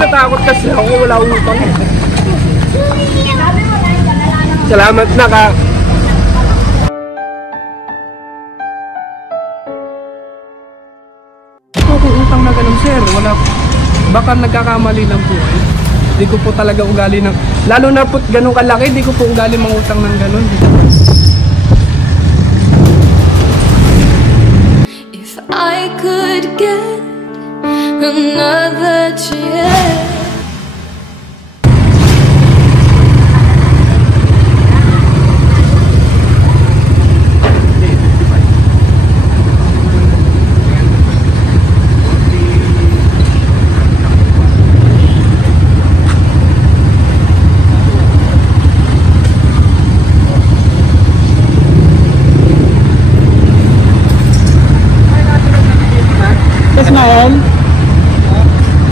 Natakot kasi ako, wala akong utang. Salamat na ka. Ito kung utang na ganun sir, wala. Baka nagkakamali lang po eh. Di ko po talaga ugali ng, lalo na po ganun kalaki, di ko po ugali mangutang ng ganun. If I could get another chance.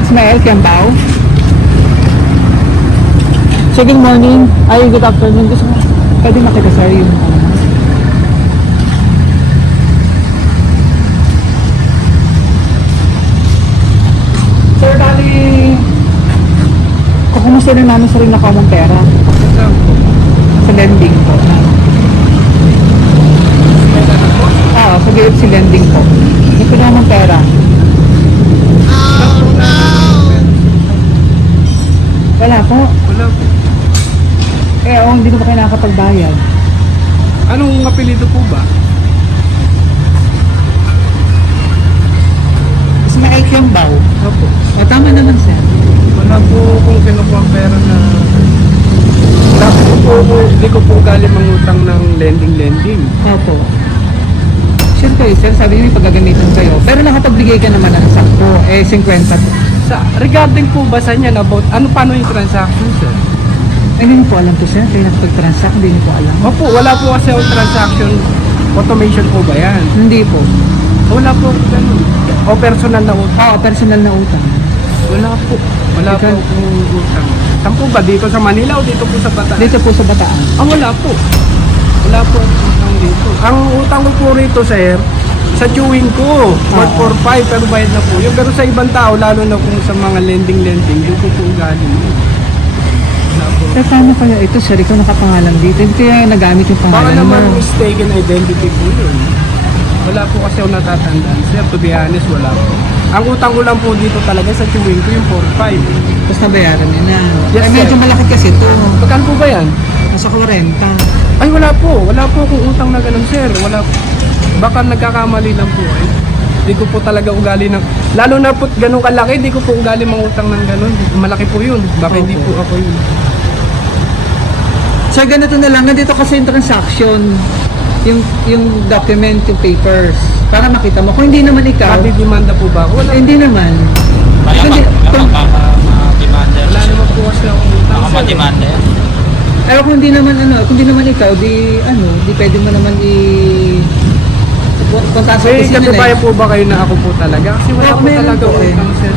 Ismael Kembao. So, good morning. Ay, good afternoon. Gusto mo, pwede makita sir yung sir, bali kukumusta na namin sa rin na common pera sa lending po. Sa BFC lending po. Hindi ko naman pera. Wala po. Wala po. Hindi ko pa kayo nakakapagbayad. Anong apelido po ba? Ismael Kembao. Opo. Tama naman sir. Wala po kung sino po ang pera na hindi ko po ugali mangutang ng lending. Opo. Siyempre sir, sabi niyo paggagamitan kayo. Pero nakapagbigay ka naman ng 10, 50 po. Regarding po ba sa inyo about paano yung transaction sir? Hindi ko alam po sir, kaya nakapag-transact, hindi ko alam. Opo, wala po kasi yung transaction automation po ba yan? Hindi po. Wala po ganun. O personal na utang? Personal na utang. Wala po. Wala po kung utang. Saan po ba? Dito sa Manila o dito po sa Bataan? Dito po sa Bataan. Wala po. Wala po utang dito. Ang utang ko po rito sir, sa chewing ko, 145 pero bayad na po yun. Pero sa ibang tao, lalo na kung sa mga lending, yun po galing yun. Sir, paano kaya ito sir? Ikaw nakapangalan dito. Hindi kaya nagamit yung pangalan mo. Baka naman mistaken identity po yun. Wala po kasi ako natatandaan. Sir, to be honest, wala po. Ang utang ko lang po dito talaga sa chewing ko yung 45. Tapos nabayaran niya na. Yes, Ay, medyo malaki kasi ito. Magkano po ba yan? Nasa 40. Ay, wala po. Wala po kung utang na ganun, sir. Wala po. Baka nagkakamali lang po eh. Di ko po talaga ugali ng, lalo na po ganun kalaki, di ko po ugali mangutang ng ganun. Malaki po yun. Baka hindi po ako yun. So ganito na lang, nandito kasi yung transaction, yung document, yung papers, para makita mo. Kung hindi naman ikaw, demanda po ba ako? Wala. Hindi naman. Wala naman po kasi ako utang. Maka-demanda yan. Pero kung hindi naman ikaw, di pwede mo naman punta sa opisina na. Katibayan po ba kayo na ako po talaga? Kasi wala po talaga utang sir.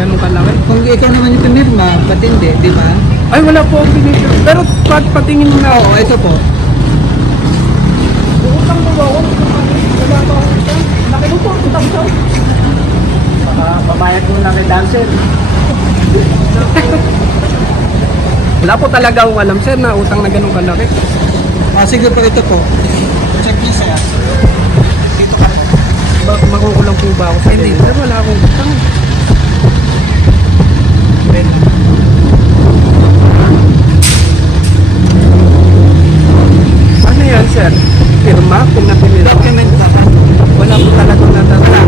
Ganun kalaki. Kung ikaw naman yung pimirma, patindi, di ba? Ay, wala po akong pinipir. Pero patingin mo na. Oo, ito po. Utang mo ba ako? Wala pa akong utang. Laki mo po, utang ko. Babayad mo na kay dancer. Wala po talaga akong alam sir na utang na ganun kalaki. Sige po, ito po. Check niyo sir. Dito ka po. Makukulang po ba ako sa hindi? Pero wala akong utang. Ano yan sir? Firma? Kung napinila? Document na ba? Wala po talagang natatanda.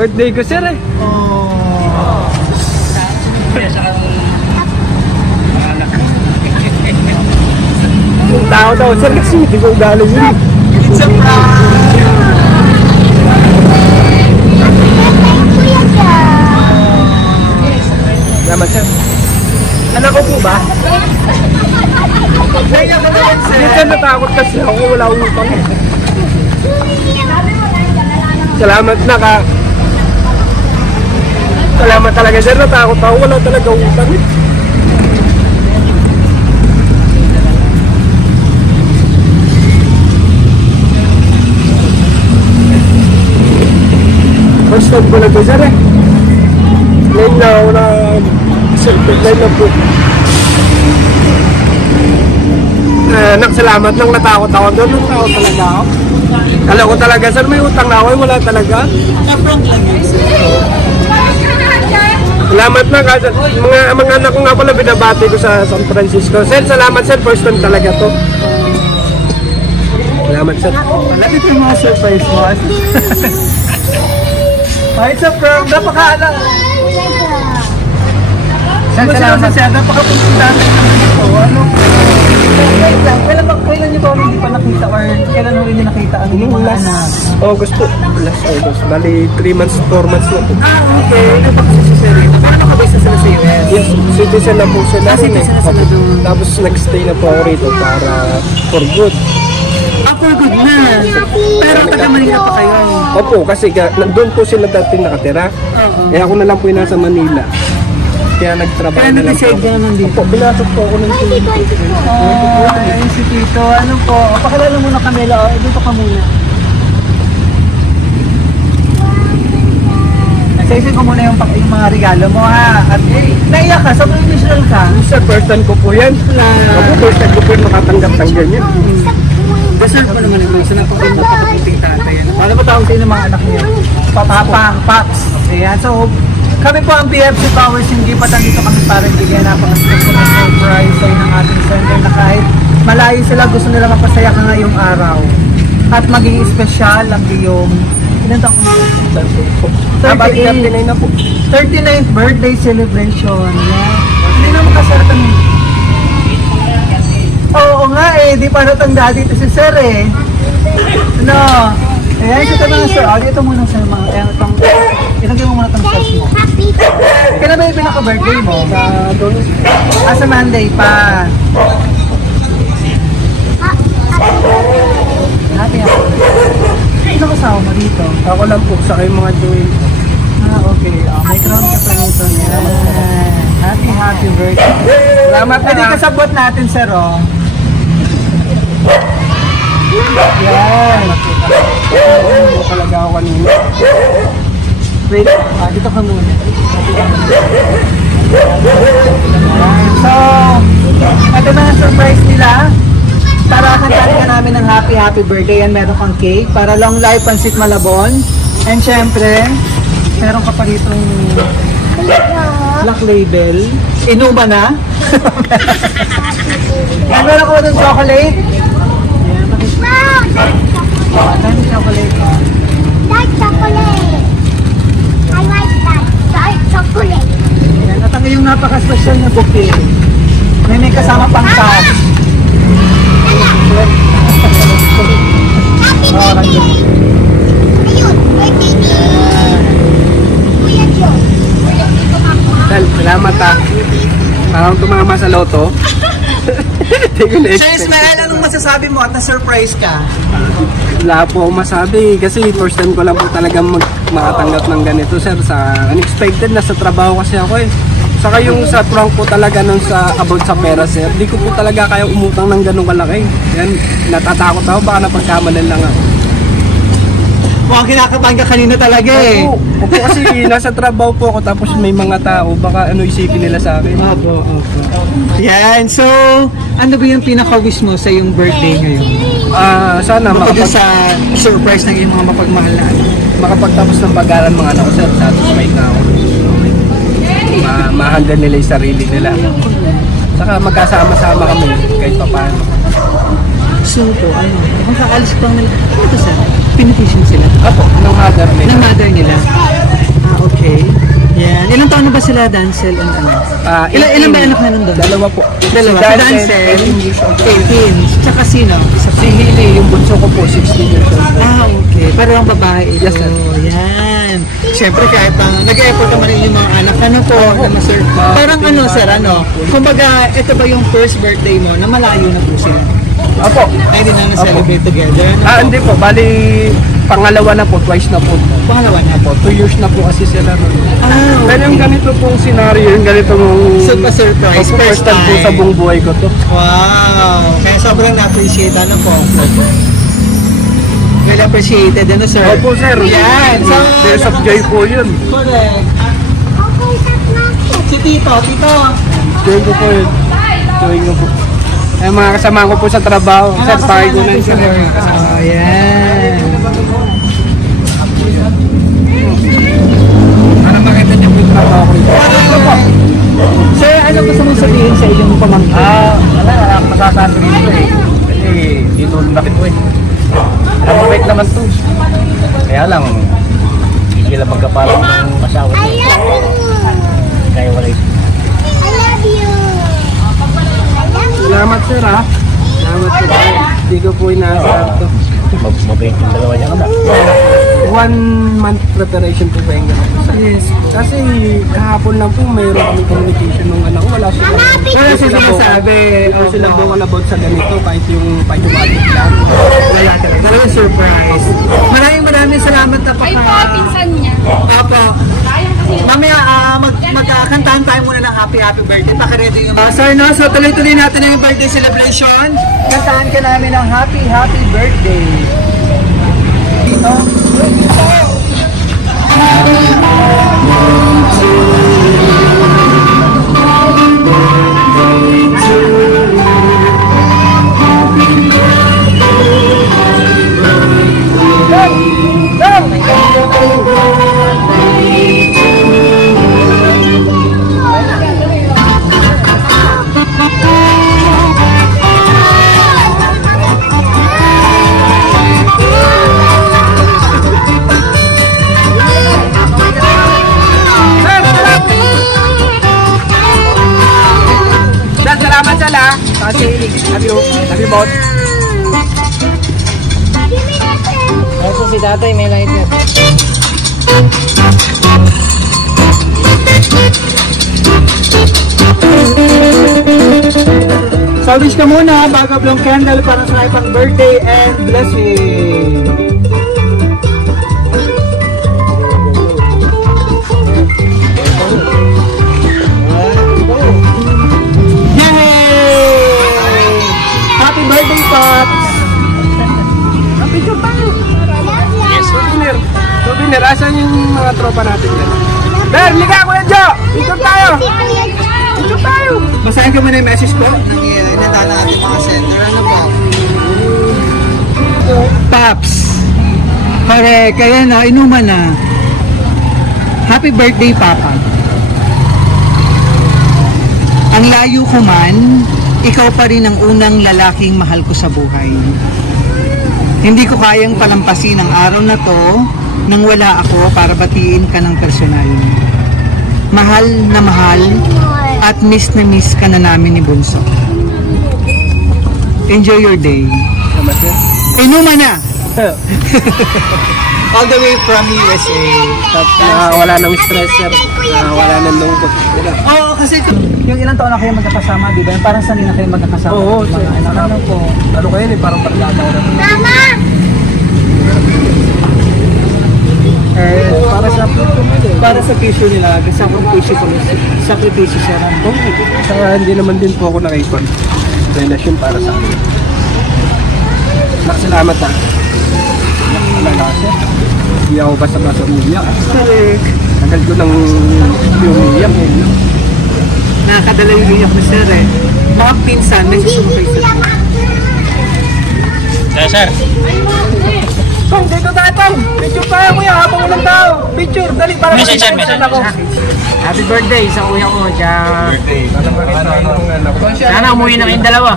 Birthday ko sir eh. Yung tao daw sir kasi hindi ko ugali yun. It's a prank! Salamat sir. Anak ko po ba? Hindi sir, natakot kasi ako, wala akong utang. Salamat na ka. Salamat talaga sir, natakot ako, wala talaga utang. alam ko na to, sir eh. Ngayon na ako na certified na po. Salamat nang natakot ako doon. Natakot talaga ako. Kala ko talaga, sir, may utang na ako. Wala talaga. Na-prank lang yun. Salamat na kasi mga anak ko nga pala binabati ko sa San Francisco. Sir, salamat sir. First time talaga to. Salamat sir. Lapit yung mga surprise mo. It's a prank. Napaka-alang. Salamat siya. Napaka-punti natin ito. Ano? Wait lang. Kailan niyo ba hindi pa nakita or kailan mo hindi nakita ang inyong mga anak? August po. Last August. Bali 3 months, 4 months na po. Okay. Napaka-sisisiri. Paano nakabasa sila sa US? Yes, citizen na po sila. Citizen na sila doon. Tapos nag-stay na po ako rito para for good. For good na. Pero taga-Manila pa kayo. Opo, kasi doon po sila dati nakatira. Eh ako na lang po yung nasa Manila. Kaya nagtrabaho Kaya na lang nag-decide ka naman dito. Opo, pinasok po ako ng tulong. Ayun si Tito. Ano po? Pakilala muna kami. Dito ka muna. Nagsaysin ko muna yung mga regalo mo ha. At naiyak ka. Sobrang emotional ka. Sir, first time ko po yan. Opo, first time ko po yung makatanggap ng ganyan. Deserve ko naman ito. So napakapunting tatay. Ano ba tawag sa inyo mga anak niyo? Papang, Paps. Ayan. So, kami po ang BFC Powers, hindi pa dito kami para bigyan napaka-special na surprise sa ng ating center na kahit malayo sila, gusto nila mapasaya ka ngayong araw. At maging special ang iyong, ilan taon ko? 38 na po. 39th birthday celebration. Yeah. Hindi na makasaratan. Oo nga eh, di pa natanda dito si Sir eh. No. Ayan, ito na sir. Dito muna sir, mga itong, ilagay mo muna itong sauce mo. Kailan ba yung pinaka-birthday mo? Sa Monday pa. Happy. Sino kasama mo dito? Ako lang po sa kayong mga join. Okay. May crown ka pa nito. Yan. Happy birthday. Salamat na. Pwede kasabot natin sir, oh. Yan. Ano talaga ako kanina. Wait, dito ka muna. So, ito na ang surprise nila. Para kantahin ka namin ng happy birthday and meron kang cake. Para long life Pansit Malabon. And syempre, meron ka pa ditong black label. Inuman na. And meron ko ng chocolate. Dark chocolate. Dark chocolate. I like that. Dark chocolate. Ayan, at ang iyong napaka-special na bouquet. May kasama pang touch. Happy birthday. Ayun, birthday ni Kuya Joe. Salamat ha. Parang tumama sa loto. Hindi ko Sir na-expect. Ismael, anong masasabi mo at na-surprise ka? Wala po akong masabi kasi first time ko lang po talagang makatanggap ng ganito sir. Sa unexpected, nasa trabaho kasi ako eh. Saka yung sa trunk po talaga nun sa about sa pera sir, di ko po talaga kaya umutang ng ganong kalaki. Yan, natatakot ako, baka napagkamalan lang ako. Mukhang kinakabahan ka kanina talaga eh. Opo kasi nasa trabaho po ako tapos may mga tao, baka ano isipin nila sa akin. Opo. Yan, so ano ba yung pinaka-wish mo sa yung birthday ngayon? Sana Bukod sa surprise ng iyong mga mapagmahal na ano. makapagtapos ng pag-aaral mga anak ko sir, satisfied na ako. Mahandle nila yung sarili nila. Saka magkasama-sama kami kahit pa paano. So po, ano? Kung kakalis pang nila, ano ito sir? Pinitisyon sila? Apo, ng mother nila. Ng mother nila? Okay. Yan. Ilang taon na ba sila, Dancel and ano? Ilan ba anak na nandun? Dalawa po. Dalawa. Si Dancel, 18. Tsaka sino? Si Hili, yung bunso ko po, 16 years old. Okay. Parang babae ito. Yes, sir. Yan. Siyempre kahit nag-effort naman rin yung mga anak. Ano po, na ma-serve. Parang ano, sir, ano? Kumbaga, ito ba yung first birthday mo na malayo na po sila? Apo. Ay, hindi na na-celebrate together. Hindi po. Bali, pangalawa na po, twice na po. Pangalawa na po. 2 years na po kasi sila nun. Okay. Pero yung ganito pong scenario, yung ganito mong... Super surprise, Opo, first time po sa buong buhay ko to. Wow! Kaya sobrang na-appreciate. Ano po? Well appreciated, ano sir? Opo sir. Yan. So, Tears of joy po yun. correct. Okay, stop na. Si Tito. Joy ko po yun. Joy ko po. Ay, mga kasama ko po sa trabaho. Sir, pakay ko na sir. Oh, yan. Para makita niyo po yung trabaho ko rito. Sir, ano gusto mong sabihin sa iyong pamangkin? Wala akong masasabi rito eh. Kasi dito bakit po eh. Mabait naman to. Kaya lang, hindi sila magkapalang ng asawa I niya. love you. Kaya wala ito. I love you. I love you. Salamat sir ha. Salamat po. Hindi ko po inaasahan to. Mabait yung dalawa niya ka 1 month preparation po ba yung gano'n? Yes. Kasi kahapon lang po mayroon kami communication ng anak ko. Wala sila. Wala sila sinasabi. Wala sila vocal about sa ganito kahit yung budget lang. Wala talaga. Talagang surprise. Maraming salamat na Ay po, pinsan niya. Apo. Mamaya, magkakantahan tayo muna ng happy birthday. Pakiready yung sir, no? So, tuloy-tuloy natin yung birthday celebration. Kantahan ka namin ng happy birthday. Dito. Salamat sir ha. Kasi love you both. Ito si tatay may light na. So, wish ka muna bago blong candle para sa ipang birthday and blessing. Yay! Happy birthday, Pops! Picture tayo. Yes, souvenir. Souvenir. Asan yung mga tropa natin dyan? Ber, liga Kuya Jo! Picture tayo! Picture tayo! Basahin ka muna yung message ko. Inatala natin mga center. Ano ba? Pops! Pare, kaya na, inuman na. Happy birthday, Papa. Ang layo ko man, ikaw pa rin ang unang lalaking mahal ko sa buhay. Hindi ko kayang palampasin ang araw na to nang wala ako para batiin ka ng personal. Mahal na mahal at miss na miss ka na namin ni Bunso. Enjoy your day. Inuman na! All the way from USA. Wala nang stress sir. Wala nang lungkot. Oo, kasi yung ilang taon na kayo magkakasama, di ba? Yung parang sanay na kayo magkakasama. Oo, Mga sir. anak. Ano po? Ano kayo eh, parang pagkata ko na. Mama! Para sa future nila, sakripisyo siya rin. Saka hindi naman din po ako nakipag relasyon para sa akin. Salamat ha. Wala sir. Hindi ako basta-basta umiyak. Correct. Tagal ko nang umiyak eh. Nakakadala yung iyak ni Sir eh. Mga pinsan, may susumakay sa Sir. Tong, dito tayo Tong! Picture tayo kuya habang walang tao! Picture! Dali para Message, makita message. yung anak ko. Happy birthday sa kuya ko. Para makita yung anak ko. Sana umuwi na kayong dalawa.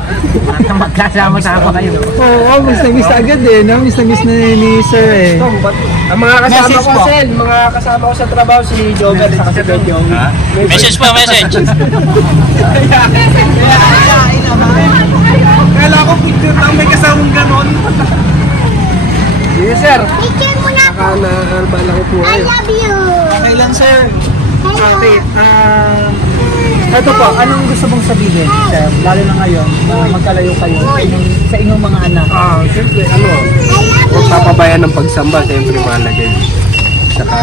Para magkasama-sama kayo. Oo, miss na miss agad eh. No? Miss na miss na ni Sir eh. Tong, ang mga kasama Message ko po. Sel, mga kasama ko sa trabaho si Jover at si Ben Joey. Message po, message. Kala ko picture lang may kasamang ganon. Sige sir. Picture mo na ako. Baka na-arbala ko po I kayo. love you. Okay lang Sir. Hello. Okay. Ito po, anong gusto mong sabihin, Sir? Lalo na ngayon, magkalayo kayo sa inyong mga anak. Siyempre ano, I love huwag you. papabayan ng pagsamba, siyempre mahalaga yun. Saka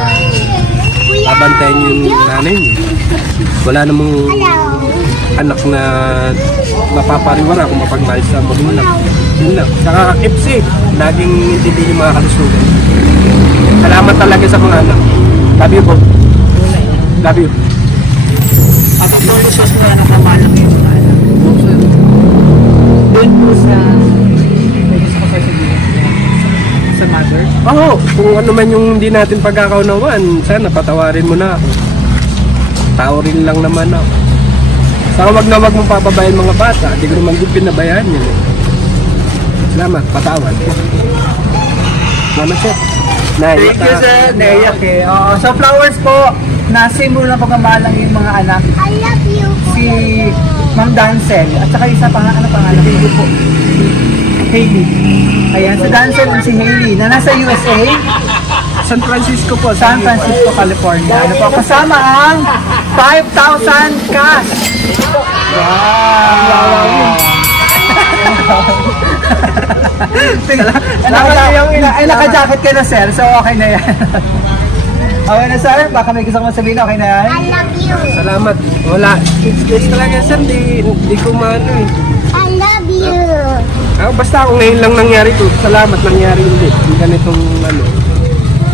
babantayan niyo yung nanay niyo. Wala namang Hello. anak na mapapariwara kung mapagmahal sa magulang. Yun lang. Saka FC, laging intindi yung mga kalusugan. Salamat talaga sa mga anak. Love you po. Love you. At acknowledges mo yan ang kamalaki yung mga anak. Doon po sa gusto ko sasabihin sa mother. Oo, kung ano man yung hindi natin pagkakaunawaan, sana patawarin mo na ako. Tao rin lang naman ako. Saka wag na wag mong papabayan mga bata, hindi ko naman din pinabayaan yun. Salamat, patawad. Salamat sir. Thank you sir. Naiyak eh. Oo. So flowers po, na simbolo ng pagmamalang yung mga anak. I love you. Si Ma'am Dancel at saka isa pa nga, ano pangalan? Hailey po. Hailey. Ayan, si Dancel at si Hailey na nasa USA, San Francisco po. San Francisco, California. Ano po, kasama ang 5,000 cash. Wow! Naka-jacket ka na sir, so okay na yan. Okay na sir, baka may gusto ko sabihin, okay na yan? I love you. Salamat. Wala. It's talaga sir, di ko maano eh. I love you. Basta ako ngayon lang nangyari to. Salamat nangyari ulit. Yung ganitong ano,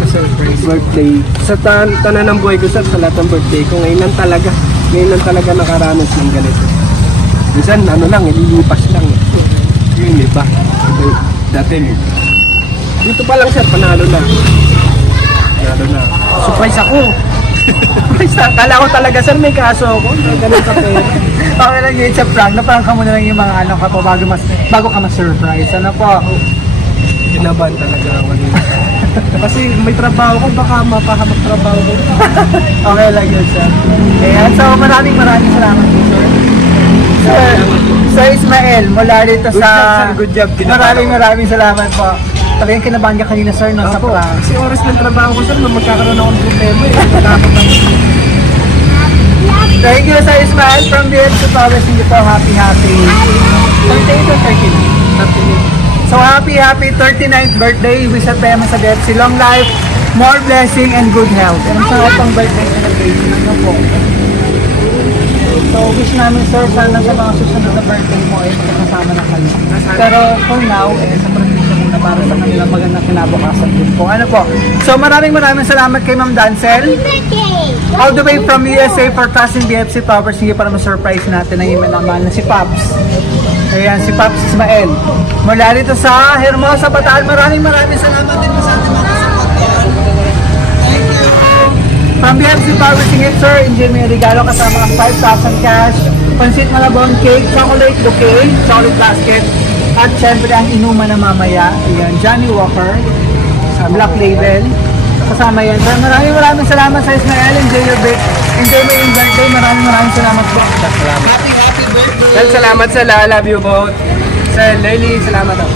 surprise birthday. Sa tanan ng buhay ko sir, sa lahat ng birthday ko, ngayon lang talaga nakaranas ng ganito. Minsan ano lang, ililipas lang. Yun iba. Dati dito pa lang sir, panalo na. Panalo na. Surprise ako. Kala ko talaga sir, may kaso ako. Ganun ka pera. Okay lang yun sa prank. Na-prank ka muna lang yung mga ano ka po bago ka ma-surprise. Ano po? Kinabahan talaga ako. Kasi may trabaho ko, baka mapahamak trabaho ko. Okay lang yun sir. Ayan, so maraming salamat po sir. Sir Ismael, mula dito Good sa... job, sir. Good job. Kinabahan Maraming salamat po. Talagang kinabahan ka kanina sir, no, sa Ako, prank. kasi oras ng trabaho ko sir, magkakaroon ako ng problema eh. Natakot ako. Thank you Sir Ismael from the Edge to Flowers. Hindi po happy. 38 or 39? So happy 39th birthday. Wish at Pema sa Depsi. Long life, more blessing, and good health. And sa pang birthday celebration, ano po? So wish namin sir, sana sa mga susunod na birthday mo ay magkakasama na kayo. Pero for now, sa probinsya muna para sa kanilang magandang kinabukasan din po. Ano po? So maraming salamat kay Ma'am Dancel. Birthday. All the way from USA for trusting BFC Powers. Sige para ma-surprise natin ang email naman na si Pops. Ayan, si Pops Ismael. Mula dito sa Hermosa, Bataan. Maraming salamat din sa ating mga support. Thank you. From BFC Powers, sige sir, enjoy mo yung regalo kasama ang 5,000 cash, pansit malabon cake, chocolate bouquet, chocolate basket, at syempre ang inuman na mamaya. Ayan, Johnny Walker, sa Black Label. Kasama yan. So, maraming salamat sa Ismael. Enjoy mo yung birthday. Maraming salamat po. Happy birthday. Salamat sa love you both. Sa Lily, salamat ako.